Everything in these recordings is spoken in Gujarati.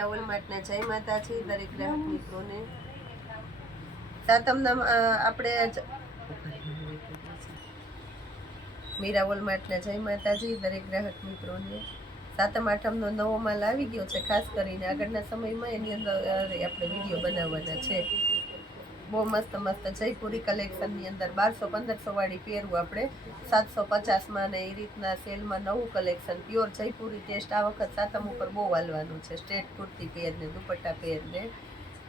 મીરા ઓલમાટના જય માતાજી, દરેક ગ્રાહક મિત્રોને. સાતમના આપણે મીરા ઓલમાટના જય માતાજી, દરેક ગ્રાહક મિત્રોને. સાતમ આઠમનો નવો માલ આવી ગયો છે, ખાસ કરીને આગળના સમયમાં એની અંદર આપણે વીડિયો બનાવવાના છે. બહુ મસ્ત મસ્ત જયપુરી કલેક્શનની અંદર બારસો, પંદરસો વાળી પહેરવું આપણે. સાતસો પચાસમાં ને એ રીતના સેલમાં નવું કલેક્શન પ્યોર જયપુરી ટેસ્ટ આ વખત સાતમ ઉપર બહુ હાલવાનું છે. સ્ટ્રેટ કુર્તી પહેરને, દુપટ્ટા પહેરને,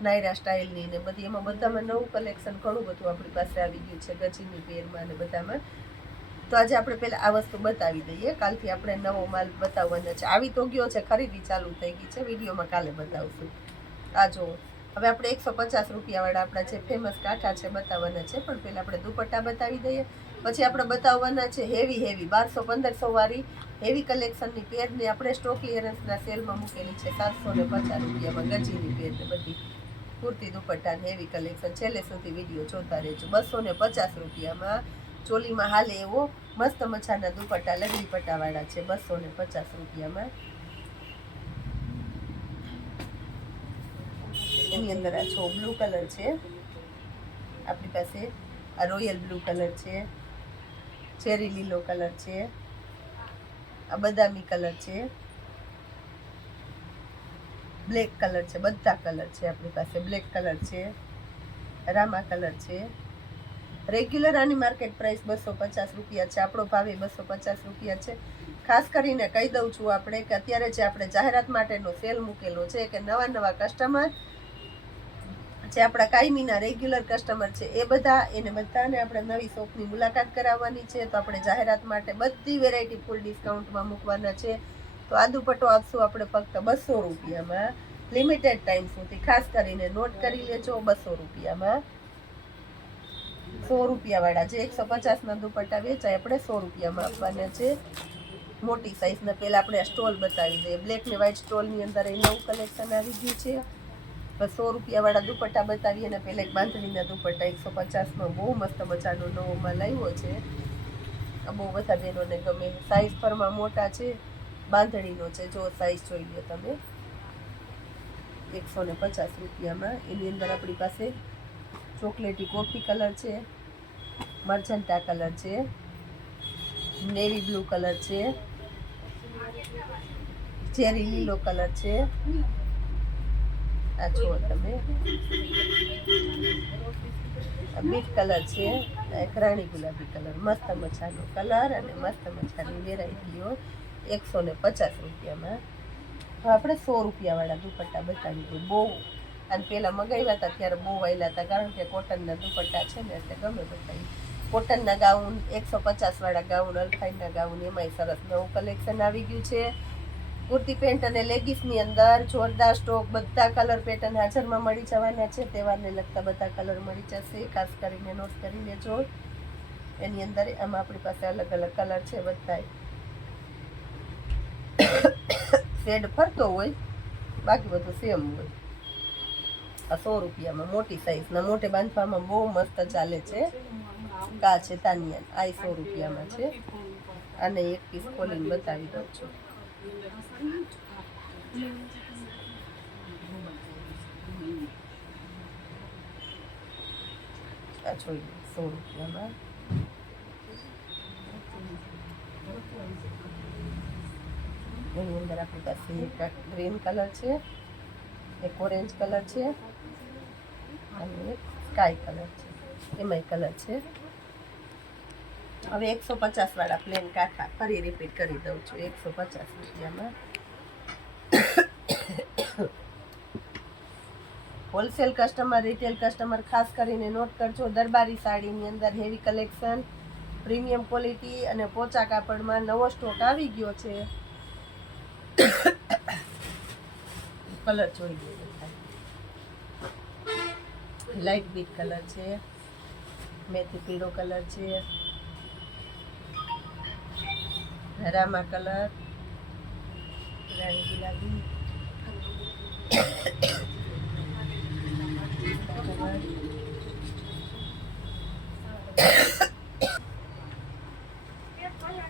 નાયરા સ્ટાઇલની ને બધી. એમાં બધામાં નવું કલેક્શન ઘણું બધું આપણી પાસે આવી ગયું છે, ગજીની પહેરમાં ને બધામાં. તો આજે આપણે પહેલાં આ વસ્તુ બતાવી દઈએ. કાલથી આપણે નવો માલ બતાવવાનો છે. આવી તો ગયો છે, ખરીદી ચાલુ થઈ ગઈ છે. વિડીયોમાં કાલે બતાવશું. આ જુઓ. હવે આપણે એકસો પચાસ રૂપિયાવાળા આપણા જે ફેમસ કાંઠા છે, બતાવવાના છે. પણ પહેલાં આપણે દુપટ્ટા બતાવી દઈએ. પછી આપણે બતાવવાના છે હેવી હેવી બારસો, પંદરસો વાળી હેવી કલેક્શનની પેરની આપણે સ્ટોક ક્લિયરન્સના સેલમાં મૂકેલી છે. સાતસો ને પચાસ રૂપિયામાં ગજીની પેરને બધી કુર્તી, દુપટ્ટા હેવી કલેક્શન છેલ્લે સુધી વીડિયો જોતા રહેજો. બસો ને પચાસ રૂપિયામાં ચોલીમાં હાલે એવો મસ્ત મજાના દુપટ્ટા લગડી પટ્ટાવાળા છે. બસો ને પચાસ રૂપિયામાં એની અંદર આ છો બ્લુ કલર છે. આપણી પાસે આ રોયલ બ્લુ કલર છે. ચેરી લીલો કલર છે. આ બદામી કલર છે. બ્લેક કલર છે. બધા કલર છે આપણી પાસે. બ્લેક કલર છે. રામા કલર છે. રેગ્યુલર આની માર્કેટ પ્રાઇસ બસો પચાસ રૂપિયા છે. આપણો ભાવે બસો પચાસ રૂપિયા છે. ખાસ કરીને કહી દઉં છું આપણે કે અત્યારે જે આપણે જાહેરાત માટેનો સેલ મૂકેલો છે કે નવા નવા કસ્ટમર જે આપણા કાયમીના રેગ્યુલર કસ્ટમર છે, એ બધા એને બધાને આપણે નવી શોપની મુલાકાત કરાવવાની છે. તો આપણે જાહેરાત માટે બધી વેરાયટી ફૂલ ડિસ્કાઉન્ટમાં મૂકવાના છે. તો આ દુપટ્ટો આપશું આપણે ફક્ત બસો રૂપિયામાં. લિમિટેડ ટાઈમ સુધી, ખાસ કરીને નોટ કરી લેજો, બસો રૂપિયામાં. સો રૂપિયાવાળા જે એકસો પચાસના દુપટ્ટા વેચાય, આપણે સો રૂપિયામાં આપવાના છે. મોટી સાઇઝના પહેલાં આપણે સ્ટોલ બતાવી દઈએ. બ્લેક ને વ્હાઇટ સ્ટોલની અંદર એ નવું કલેક્શન આવી ગયું છે. સો રૂપિયાવાળા દુપટ્ટા બતાવીએ અને પહેલાં એક બાંધણીના દુપટ્ટા, એકસો પચાસમાં બહુ મસ્ત મજાનો નવોમાં લાવ્યો છે. આ બહુ બધા બહેનોને ગમે. સાઇઝ પરમાં મોટા છે, બાંધણીનો છે. જો સાઇઝ જોઈ લો તમે. એકસો ને પચાસ રૂપિયામાં. એની અંદર આપણી પાસે ચોકલેટી કોફી કલર છે મર્જન્ટા કલર છે નેવી બ્લુ કલર છે ચેરી લીલો કલર છે. આ જુઓ તમે. બીટ કલર છે. એક રાણી ગુલાબી કલર. મસ્ત મજાનો કલર અને મસ્ત મજાની વેરાયટીઓ એકસો ને પચાસ રૂપિયામાં. આપણે સો રૂપિયાવાળા દુપટ્ટા બતાવી દઈએ. બહુ. અને પહેલાં મગાવ્યા હતા, ત્યારે બહુ વાયલા હતા. કારણ કે કોટનના દુપટ્ટા છે ને, એટલે ગમે બતાવી કોટનના ગાઉન એકસો પચાસવાળા ગાઉન અલ્ફાઇનના ગાઉન એમાંય સરસ નવું કલેક્શન આવી ગયું છે. કુર્તી પેન્ટ અને લેગીસની અંદર જોરદાર સ્ટોક, બધા કલર પેટર્ન હાજરમાં મળી જવાના છે. તહેવારને લગતા બધા કલર મળી જશે. ખાસ કરીને નોટ કરી લેજો. એની અંદર આમાં આપણી પાસે અલગ અલગ કલર છે બધાય. શેડ ફરતો હોય, બાકી બધું સેમ હોય. આ સો રૂપિયામાં મોટી સાઈઝના મોટે બાંધવામાં બહુ મસ્ત ચાલે છે. કા છે તાનિયાન આ સો રૂપિયામાં છે. અને એક પીસ ખોલીને બતાવી દઉં છું. આ સો રૂપિયામાં એની અંદર આપણી પાસે ગ્રીન કલર છે એક ઓરેન્જ કલર છે અને એક સ્કાય કલર છે એમાંય કલર છે હવે એકસો પચાસ વાળા પ્લેન કાંઠા ફરી રિપીટ કરી દઉં છું, એકસો પચાસ રૂપિયામાં. હોલસેલ કસ્ટમર રિટેલ કસ્ટમર ખાસ કરીને નોટ કરજો, દરબારી સાડીની અંદર હેવી કલેક્શન પ્રીમિયમ ક્વોલિટી અને પોચા કાપડમાં નવો સ્ટોક આવી ગયો છે. કલર જોઈ ગયો લાઇટ બીટ કલર છે, મેથી પીળો કલર છે. રામા કલર રાણી ગુલાબી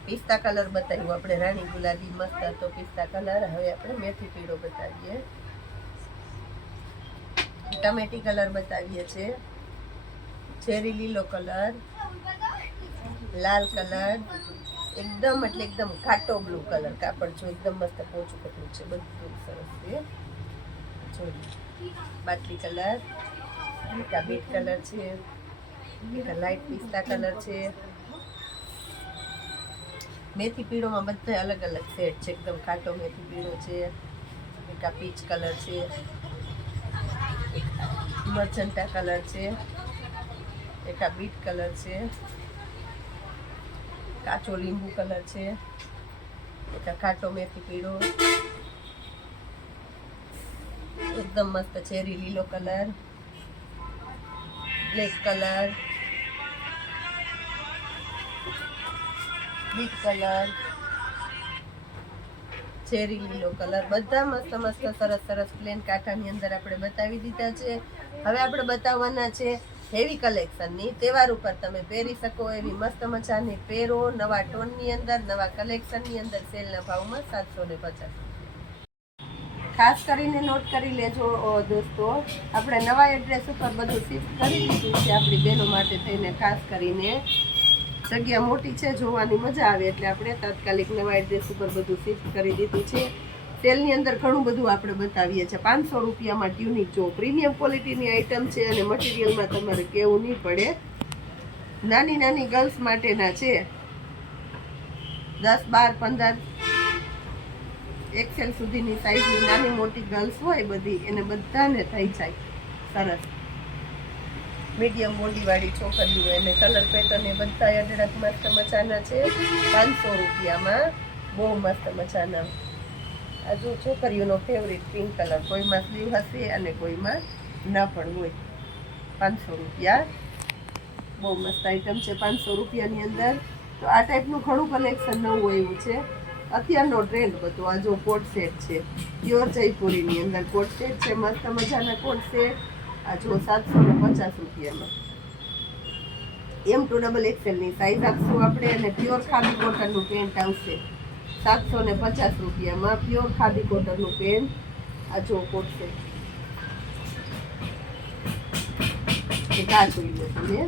પિસ્તા કલર બતાવ્યું. આપણે રાણી ગુલાબી મસ્ત હતો પિસ્તા કલર હવે આપણે મેથી પીળો બતાવીએ. ટમેટી કલર બતાવીએ છીએ ચેરી લીલો કલર લાલ કલર એકદમ એટલે એકદમ ઘાટો બ્લુ કલર કાપડ જો એકદમ મસ્ત પોચું પતલું છે, બધું સરસ છે. જોઈ બાટલી કલર એક આ બીટ કલર છે એક આ લાઇટ પિસ્તા કલર છે. મેથી પીળોમાં બધા અલગ અલગ સેટ છે, એકદમ ખાટો મેથી પીળો છે એક આ પીચ કલર છે, એક મર્ચન્ટા કલર છે એક આ બીટ કલર છે. કાચો લીંબુ કલર છે ખાટો મેથી પીળો. એકદમ મસ્ત ચેરી લીલો colour black colour beet colour cherry લીલો કલર બધા મસ્ત મસ્ત સરસ સરસ પ્લેન કાંઠાની અંદર આપણે બતાવી દીધા છે. હવે આપણે બતાવવાના છે હેવી કલેક્શનની તહેવાર ઉપર તમે પહેરી શકો એવી મસ્ત મજાની પહેરો નવા ટોનની અંદર, નવા કલેક્શનની અંદર સેલના ભાવમાં સાતસો ને પચાસ ખાસ કરીને નોટ કરી લેજો દોસ્તો. આપણે નવા એડ્રેસ ઉપર બધું શિફ્ટ કરી દીધું છે આપણી બહેનો માટે થઈને, ખાસ કરીને. જગ્યા મોટી છે, જોવાની મજા આવે એટલે આપણે તાત્કાલિક નવા એડ્રેસ ઉપર બધું શિફ્ટ કરી દીધું છે. સેલની અંદર ઘણું બધું આપણે બતાવીએ છીએ. પાંચસો રૂપિયામાં ટ્યુનિક જો પ્રીમિયમ ક્વોલિટીની આઇટમ છે અને મટીરિયલમાં તમારે કેવું નહીં પડે. નાની નાની ગર્લ્સ માટેના છે. દસ, બાર, પંદર, એક્સેલ સુધીની સાઈઝની નાની મોટી ગર્લ્સ હોય બધી, એને બધાને થઈ જાય. સરસ. મીડિયમ બોડીવાળી છોકરીઓ એને કલર પેટર્ન એ બધા અઢળક મસ્ત મજાના છે. પાંચસો રૂપિયામાં બહુ મસ્ત મજાના આ જો છોકરીઓનો ફેવરિટ પિંક કલર કોઈમાં સ્લીવ હશે અને કોઈમાં ન પણ હોય. પાંચસો રૂપિયા. બહુ મસ્ત આઈટમ છે પાંચસો રૂપિયાની અંદર. તો આ ટાઈપનું ઘણું કલેક્શન નવું એવું છે. અત્યારનો ટ્રેન્ડ બધો, આ જો કોટ સેટ છે. પ્યોર જયપુરીની અંદર કોટ સેટ છે, મસ્ત મજાના કોટ સેટ આ જો સાતસો ને પચાસ રૂપિયામાં એમ ટુ ડબલ એક્સેલની સાઈઝ આપશું આપણે અને પ્યોર ખાદી કોટનનું પેન્ટ આવશે. સાતસો ને પચાસ રૂપિયામાં પ્યોર ખાદી કોટનનું પેન આ જો કોટ સેટ એક આ જોઈ લો તમે.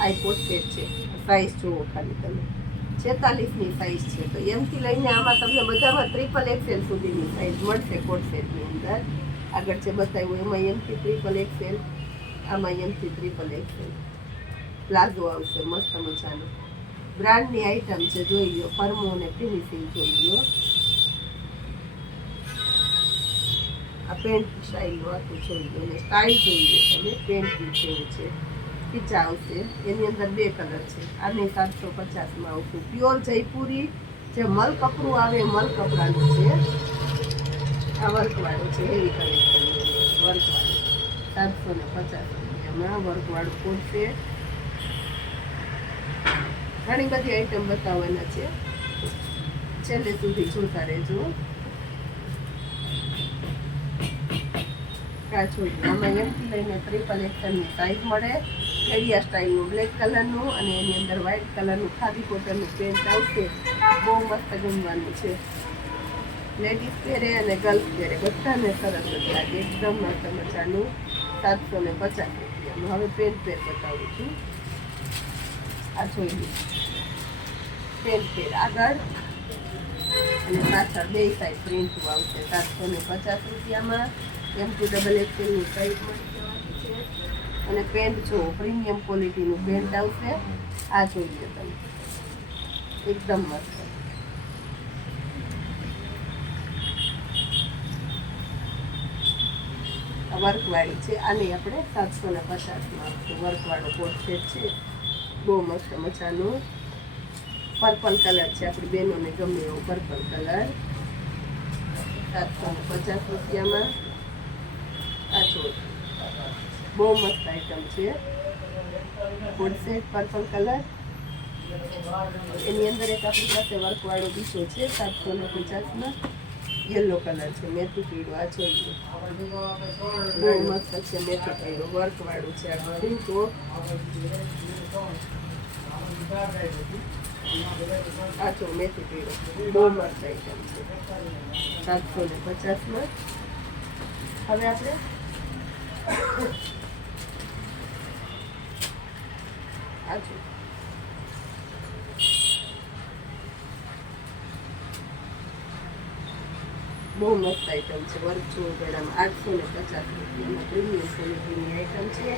આ કોટ સેટ છે. સાઈઝ જુઓ ખાલી તમે. છેતાલીસની સાઇઝ છે. તો એમથી લઈને આમાં તમને બધામાં ટ્રિપલ એક્સેલ સુધીની સાઇઝ મળશે કોટ સેટની અંદર. આગળ જે બતાવ્યું એમાં એમથી ટ્રિપલ એક્સેલ આમાં એમથી ટ્રિપલ એક્સેલ પ્લાઝો આવશે મસ્ત મજાનો. બ્રાન્ડની આઈટમ છે, જોઈ લો ફર્મો અને ફિનિશિંગ જોઈ લો આ પેન્ટ સ્ટાઈલ આખું જોઈ લો અને સ્ટાઇલ જોઈ લો તમે પેન્ટ કેવું છે, ખીચા આવશે, એની અંદર બે કલર છે. આને સાતસો પચાસમાં આવશે. પ્યોર જયપુરી, જે મલ કપડું આવે મલ કપડાનું છે. આ વર્કવાળું છે, હેવી કલેક્શન વર્કવાળું સાતસો ને પચાસ રૂપિયામાં વર્કવાળું કોટ ઘણી બધી આઈટમ બતાવવાના છે. છેલ્લે સુધી જોતા રહેજો. કાચું આમાં એમથી લઈને ટ્રિપલ એક્સલની સાઈઝ મળે. કેડિયા સ્ટાઇલનું બ્લેક કલરનું અને એની અંદર વ્હાઇટ કલરનું ખાદી કોટનનું પેન્ટ આવશે. બહુ મસ્ત ગમવાનું છે. લેડીઝ પહેરે અને ગર્લ્સ પહેરે. બધાને સરસ જ એકદમ મસ્ત મજાનું. સાતસો ને પચાસ રૂપિયાનું હવે પેન્ટ પેર બતાવું છું. આ જોઈ લો. પેન્ટ પેર આગળ. અને પાછળ બે સાઈડ પ્રિન્ટ આવશે. સાતસો ને પચાસ રૂપિયામાં. એમ ટુ ડબલ એક્સેલની સાઈઝ મળી અને પેન્ટ જો પ્રીમિયમ ક્વોલિટીનું પેન્ટ આવશે, આ જોઈએ તમે. એકદમ મસ્ત. વર્કવાળી છે. આની આપણે સાતસો ને પચાસમાં વર્કવાળો કોટ સેટ છે. બહુ મસ્ત મજાનું પર્પલ કલર છે, આપણી બહેનોને ગમે એવો પર્પલ કલર સાતસો પચાસ રૂપિયામાં. આ બહુ મસ્ત આઈટમ છે. કોટ પર્પલ કલર એની અંદર એક આપણી પાસે વર્કવાળો બીજો છે, સાતસો ને પચાસમાં. યલો કલર છે, મેથી પીળો, આ છે. બહુ મસ્ત છે મેથી પીળો, વર્કવાળું છે આ તો. બહુ મસ્ત આઈટમ છે. સાતસો ને પચાસમાં. હવે આપણે આ બહુ મસ્ત આઈટમ છે. જો ગળામાં આઠસો ને પચાસ રૂપિયામાં પ્રીમિયમ ક્વોલિટીની આઈટમ છે.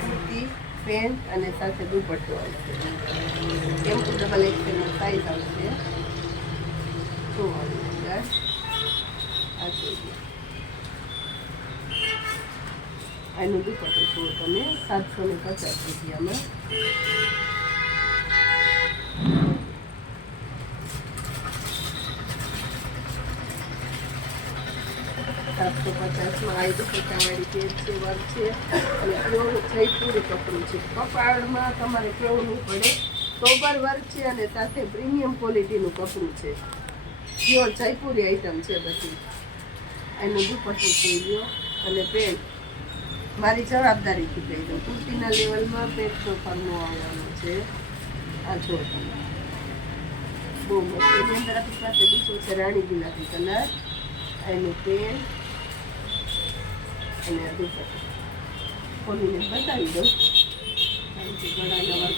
કુર્તી પેન્ટ અને સાથે દુપટ્ટો આવશે એમ ટુ ડબલ એક્સેલનો સાઈઝ આવશે. જોવાનું અંદર આ જોઈએ આનો દુપટ્ટો જુઓ તમે, સાતસો ને પચાસ રૂપિયામાં. સાતસો પચાસમાં આવી દુપટ્ટાવાળી પેજ છે વર્ક છે અને પ્યોર જયપુરી કપડું છે કપાળમાં તમારે કેવું પડે સોબર વર્ક છે અને સાથે પ્રીમિયમ ક્વોલિટીનું કપડું છે પ્યોર જયપુરી આઈટમ છે બધી એનું દુપટ્ટું થઈ ગયો અને પેન્ટ મારી જવાબદારીથી કહી દઉં કુર્તીના લેવલમાં પેન્ટ પ્રોફારનો આવવાનો છે આ જો બહુ મસ્ત એની અંદર આપણી પાસે બીજું છે રાણી ગુલાબી કલર એનું પેન્ટ અને દુપટ્ટો ખોલીને બતાવી દઉં. કારણ કે ગળાના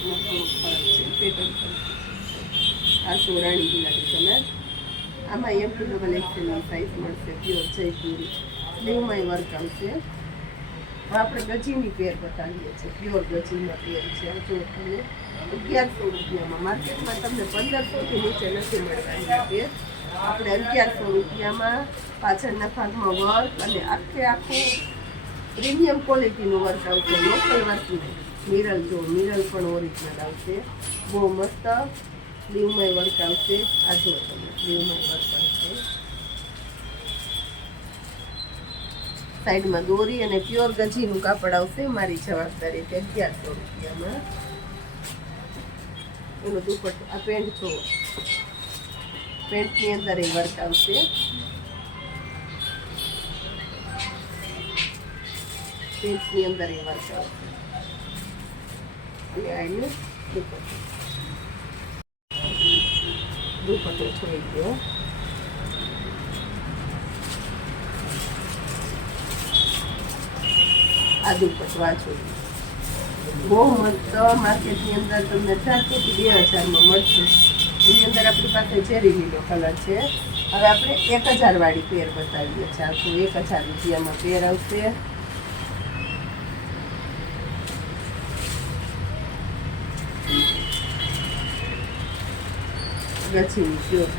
છે પેટર્ન આ સોરાણી ગુલાબી કલર આમાં એમ ટુ ડબલ એક્સેલની સાઇઝ મળશે પ્યોર જયપુરી. સ્લીવમાં વર્ક આવશે. આપણે ગજીની પેર બતાવીએ છીએ પ્યોર ગજીમાં પેર છે. આ જો તમે. અગિયારસો રૂપિયામાં માર્કેટમાં તમને પંદરસોથી નીચે નથી મળવાની પેર આપણે અગિયારસો રૂપિયામાં પાછળના ભાગમાં વર્ક અને આખે આખું પ્રીમિયમ ક્વોલિટીનું વર્ક આવશે લોકલ વર્ક મિરલ જો મિરલ પણ ઓરિજિનલ આવશે. બહુ મસ્ત સ્લીવમાં વર્ક આવશે. આ જો તમે સ્લીવમાં વર્ક આવશે. સાઈડમાં દોરી અને પ્યોર ગજીનું કાપડ આવશે, મારી જવાબદારી કે અગિયારસો રૂપિયામાં. એનો દુપટ્ટો, આ પેન્ટ છો પેન્ટની અંદર એ વર્ક આવશે. પેન્ટની અંદર એ વર્ક આવશે એનું આ દુપટ્ટો આ બહુ મસ્ત માર્કેટની અંદર તમને ચારસોથી બે હજારમાં મળશે એની અંદર આપણી પાસે ચેરી લીલો કલર છે હવે આપણે એક હજાર વાળી પેર બતાવીએ છીએ આખું એક હજાર રૂપિયામાં પેર આવશે ગછીની પ્યોર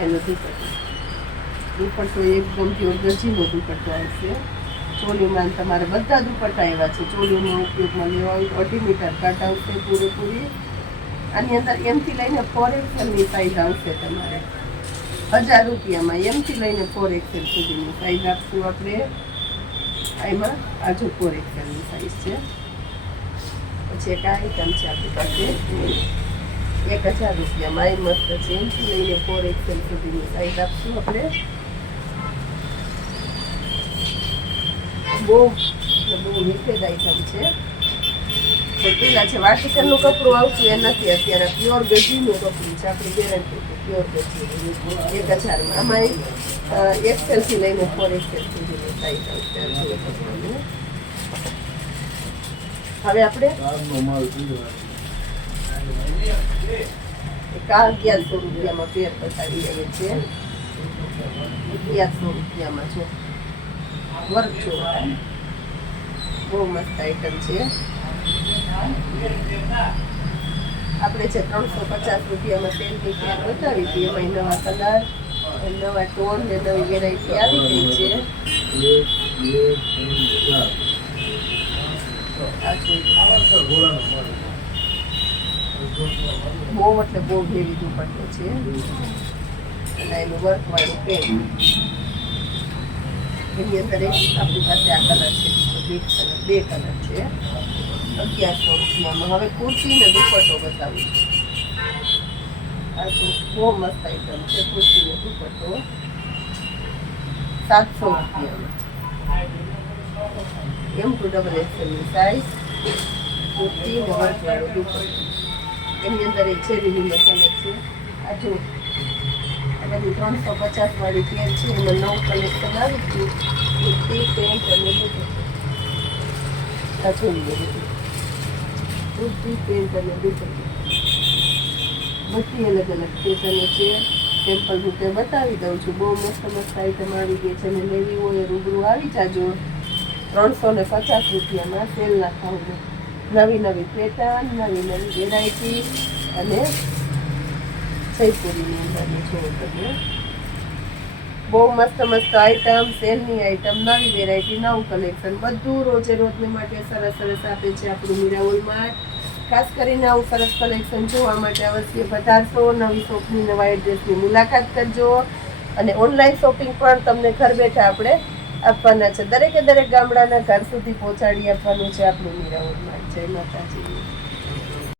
એ નથી દુપટ્ટો દુપટ્ટો એકદમ પ્યોર ગજીનો દુપટ્ટો આવશે ચોલીમાં તમારે બધા દુપટ્ટા એવા છે. ચોલીનો ઉપયોગમાં લેવા હોય અઢી મીટર કટ આવશે પૂરેપૂરી. આની અંદર એમથી લઈને ફોર એક્સેલની સાઈઝ આવશે તમારે. હજાર રૂપિયામાં એમથી લઈને ફોર એક્સેલ સુધીની સાઈઝ આપશું આપણે. એમાં આજુ ફોર એક્સેલની સાઈઝ છે. પછી એક આઈટમ છે આપણી પાસે. એક હજાર રૂપિયામાં એ મસ્ત છે એમથી લઈને ફોર એક્સેલ સુધીની સાઈઝ આપશું આપણે બહુ બહુ નિખેદ આઈટમ છે તો પેલા છે વાટિકલનું કપડું આવતું એ નથી અત્યારે પ્યોર ગજીનું કપડું છે આપણી ગેરંટી છે પ્યોર ગજી એક હજારમાં આમાં એક્સેલથી લઈને ફોર એક્સેલ સુધીની સાઈઝ આવશે આ જુઓ તમને. હવે આપણે એક આ અગિયારસો રૂપિયામાં પેર બતાવી દઈએ છીએ. અગિયારસો રૂપિયામાં છે. વર્ક બહુ મસ્ત આઈટમ છે. આપણે છે ત્રણસો પચાસ રૂપિયામાં તેલની પેર બતાવી હતી એમાં નવા કલર નવા ટોન ને નવી વેરાયટી આવી ગઈ છે. આ જોઈએ. બહુ એટલે બહુ હેવી દુપટ્ટો છે. અને એનું વર્ક વાળું પેન્ટ એની અંદર આપણી પાસે આ કલર છે બે કલર બે કલર છે. અગિયારસો રૂપિયામાં હવે કુર્તી ને દુપટ્ટો બતાવું છું. આ તો બહુ મસ્ત આઈટમ છે, કુર્તી ને દુપટ્ટો. સાતસો રૂપિયામાં એમ ટુ ડબલ એક્સેલની સાઈઝ કુર્તી ને વર્ક વાળું દુપટ્ટો. એની અંદર એક ચેરી મસાલો છે. આ જો બધી ત્રણસો પચાસ વાળી પેર છે, એમાં નવ કલેક્શન આવી ગયું તે પેન્ટ અને બધું આ જોઈએ બધું. પેન્ટ અને બધું બધી અલગ અલગ પેટર્નો છે. સેમ્પલ રૂપે બતાવી દઉં છું. બહુ મસ્ત મસ્ત આઈટમ આવી ગઈ છે. અને લેવી હોય, રૂબરૂ આવી જાજો. ત્રણસો ને પચાસ રૂપિયામાં સેલ નાખાવજો. નવી નવી પેટર્ન નવી નવી વેરાયટી અને જયપુરીની અંદર છો તમે બહુ મસ્ત મસ્ત આઈટમ સેલની આઈટમ નવી વેરાયટી નવું કલેક્શન બધું રોજે રોજને માટે સરસ સરસ આપે છે આપણું મીરાઓલમાં ખાસ કરીને આવું સરસ કલેક્શન જોવા માટે અવશ્ય પધારશો. નવી શોપની નવા એડ્રેસની મુલાકાત કરજો. અને ઓનલાઈન શોપિંગ પણ તમને ઘર બેઠા આપણે આપવાના છે. દરેકે દરેક ગામડાના ઘર સુધી પહોંચાડી આપવાનું છે આપણું મીરાઓલમાં જય માતાજી